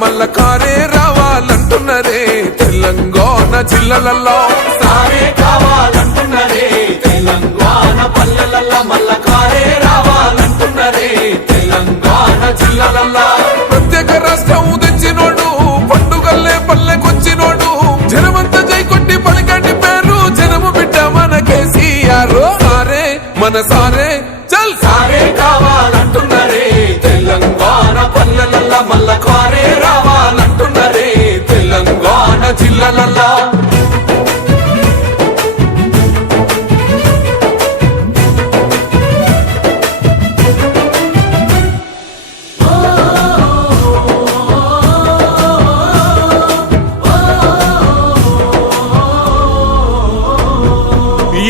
మల్ల కారే రావాలంటున్నరే తెలంగాణ జిల్లాలలో సారే కావాలంటున్నరే తెలంగాణ పల్లెలల్లో మల్ల కారే రావాలంటున్నరే తెలంగాణ జిల్లాలలో ప్రత్యేక రాష్ట్రం తెచ్చినోడు పండుగల్లే పల్లెకొచ్చినోడు జనమంతా జై కొట్టి పలికండి పేరు జనము బిడ్డ మన కేసీఆర్ సారే మన సారే చల్ సారే కావాలంటున్నరే తెలంగాణ పల్లెలల్లో మల్ల కారే రావాలంటున్నరే తెలంగాణ జిల్లాలలో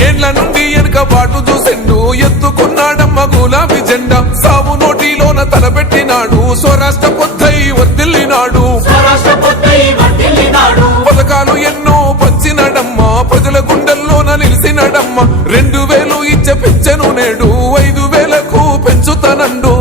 ఏండ్ల నుండి వెనుక బాటు చూసిండు ఎత్తుకున్నాడమ్మ గులాబీ జెండా సాగు నోటిలోన తలపెట్టినాడు స్వరాష్ట్ర పొద్దై వర్దిల్లినాడు పథకాలు ఎన్నో పంచినాడమ్మ ప్రజల గుండెల్లోన నిలిచినాడమ్మ 2000 ఇచ్చే పెంచెను నేడు 5000కు పెంచుతానండు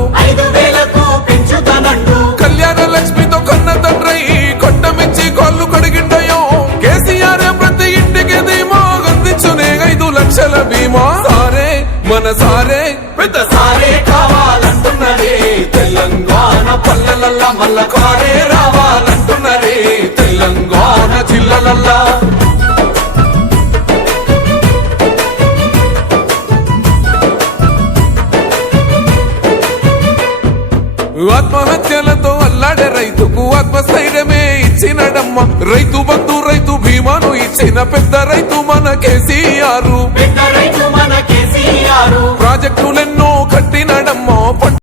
కళ్యాణ లక్ష్మితో కన్న తండ్రై కొట్టమిచ్చి కాళ్ళు కడిగిండయో కేసీఆర్ ప్రతి ఇంటికి ధీమా అందించునే 5 లక్షల బీమా సారే మన సారే పెద్ద సారే కావాలంటున్నరే తెలంగాణ పల్లెలల్లో మల్ల కారే రావాలంటున్నరే తెలంగాణ జిల్లాలల్లో ఆత్మహత్యలతో అల్లాడే రైతుకు ఆత్మస్థైర్యమే ఇచ్చినడమ్మ రైతు బంధు రైతు బీమాను ఇచ్చిన పెద్ద రైతు మన కేసీఆర్ ప్రాజెక్టులెన్నో కట్టినడమ్మ